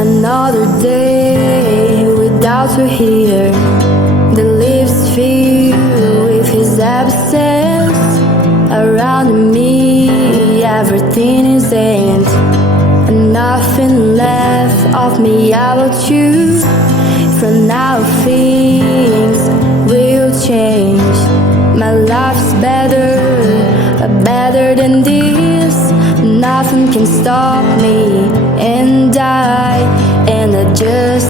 Another day without you here, the leaves fill with his absence. Around me everything is end, and nothing left of me about you. From now things will change. My life's better than this. Nothing can stop me